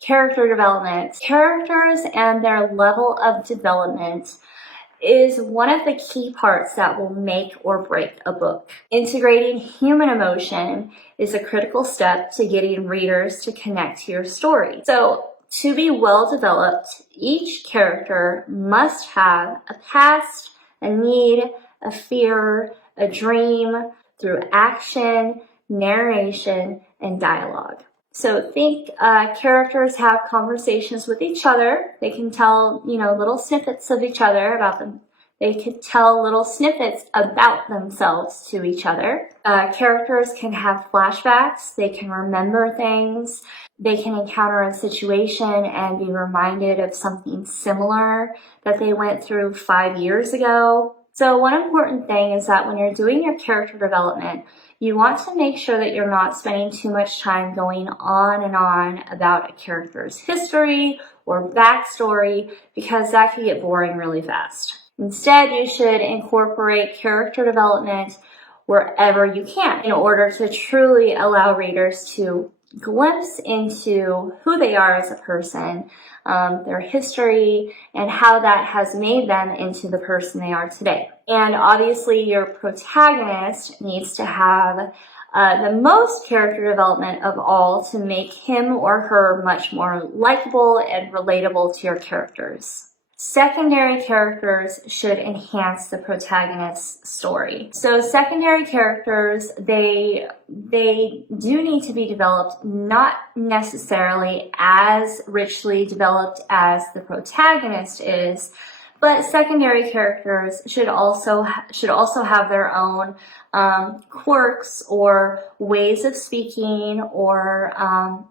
Character development. Characters and their level of development is one of the key parts that will make or break a book. Integrating human emotion is a critical step to getting readers to connect to your story. So, to be well developed, each character must have a past, a need, a fear, a dream, through action, narration, and dialogue. So think characters have conversations with each other. They can tell, little snippets of each other about them. They could tell little snippets about themselves to each other. Characters can have flashbacks. They can remember things. They can encounter a situation and be reminded of something similar that they went through 5 years ago. So one important thing is that when you're doing your character development, you want to make sure that you're not spending too much time going on and on about a character's history or backstory, because that can get boring really fast. Instead, you should incorporate character development wherever you can in order to truly allow readers to glimpse into who they are as a person, their history, and how that has made them into the person they are today. And obviously, your protagonist needs to have the most character development of all to make him or her much more likable and relatable to your characters. Secondary characters should enhance the protagonist's story. So secondary characters, they do need to be developed, not necessarily as richly developed as the protagonist is, but secondary characters should also have their own quirks or ways of speaking or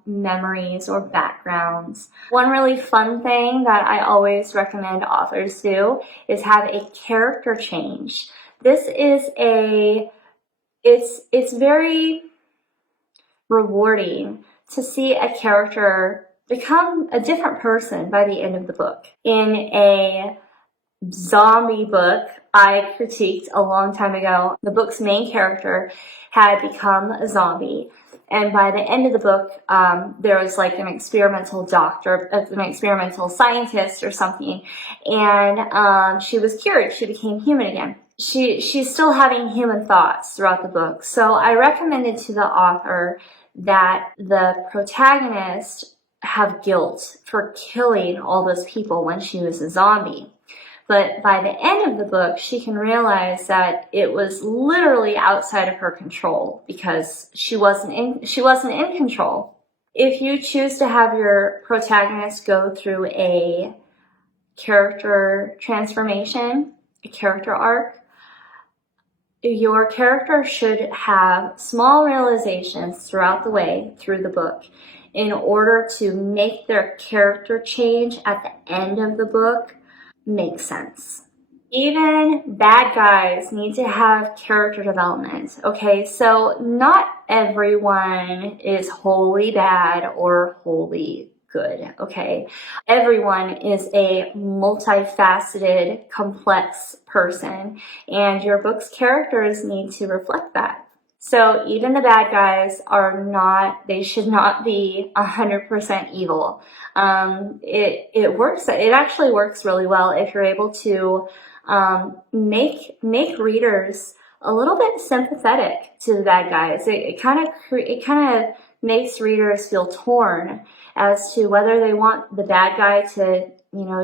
memories or backgrounds. One really fun thing that I always recommend authors do is have a character change. This is it's very rewarding to see a character become a different person by the end of the book. In a zombie book I critiqued a long time ago, the book's main character had become a zombie. And by the end of the book, there was like an experimental doctor, an experimental scientist or something. And she was cured. She became human again. She's still having human thoughts throughout the book. So I recommended to the author that the protagonist have guilt for killing all those people when she was a zombie. But by the end of the book, she can realize that it was literally outside of her control because she wasn't in control. If you choose to have your protagonist go through a character transformation, a character arc, your character should have small realizations throughout the way through the book in order to make their character change at the end of the book make sense. Even bad guys need to have character development, okay? So not everyone is wholly bad or wholly good, okay? Everyone is a multifaceted, complex person, and your book's characters need to reflect that. So even the bad guys they should not be 100% evil. It actually works really well if you're able to make readers a little bit sympathetic to the bad guys. It kind of makes readers feel torn as to whether they want the bad guy to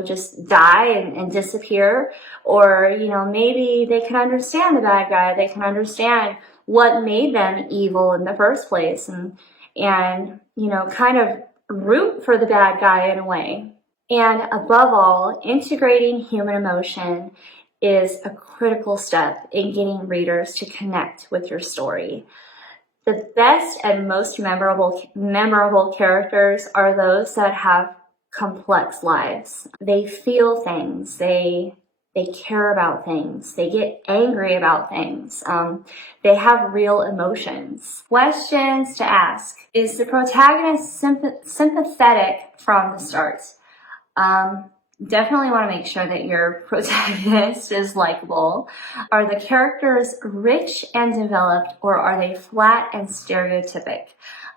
just die and disappear, or maybe they can understand the bad guy. They can understand what made them evil in the first place, and kind of root for the bad guy in a way. And above all, integrating human emotion is a critical step in getting readers to connect with your story. The best and most memorable characters are those that have complex lives. They feel things. They care about things. They get angry about things. They have real emotions. Questions to ask. Is the protagonist sympathetic from the start? Definitely want to make sure that your protagonist is likable. Are the characters rich and developed, or are they flat and stereotypic?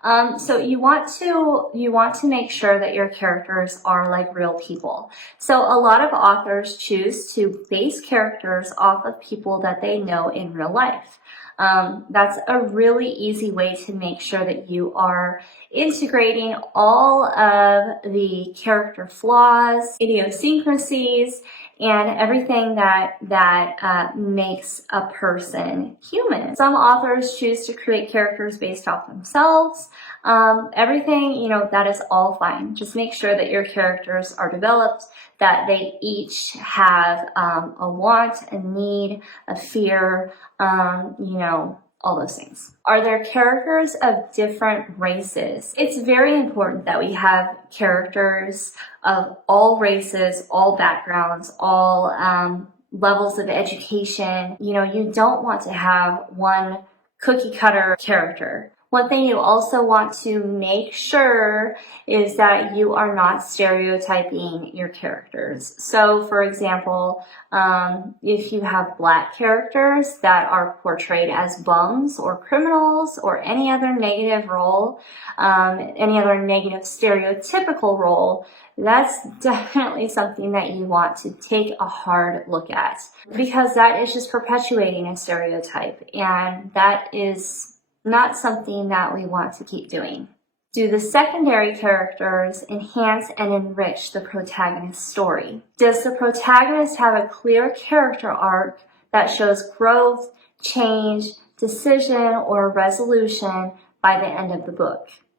So you want to make sure that your characters are like real people. So a lot of authors choose to base characters off of people that they know in real life. That's a really easy way to make sure that you are integrating all of the character flaws, idiosyncrasies, and everything that makes a person human. Some authors choose to create characters based off themselves. Everything, that is all fine. Just make sure that your characters are developed, that they each have a want, a need, a fear, all those things. Are there characters of different races? It's very important that we have characters of all races, all backgrounds, all levels of education. You don't want to have one cookie cutter character. One thing you also want to make sure is that you are not stereotyping your characters. So, for example, if you have Black characters that are portrayed as bums or criminals or any other negative role, any other negative stereotypical role, that's definitely something that you want to take a hard look at, because that is just perpetuating a stereotype, and that is not something that we want to keep doing. Do the secondary characters enhance and enrich the protagonist's story? Does the protagonist have a clear character arc that shows growth, change, decision, or resolution by the end of the book?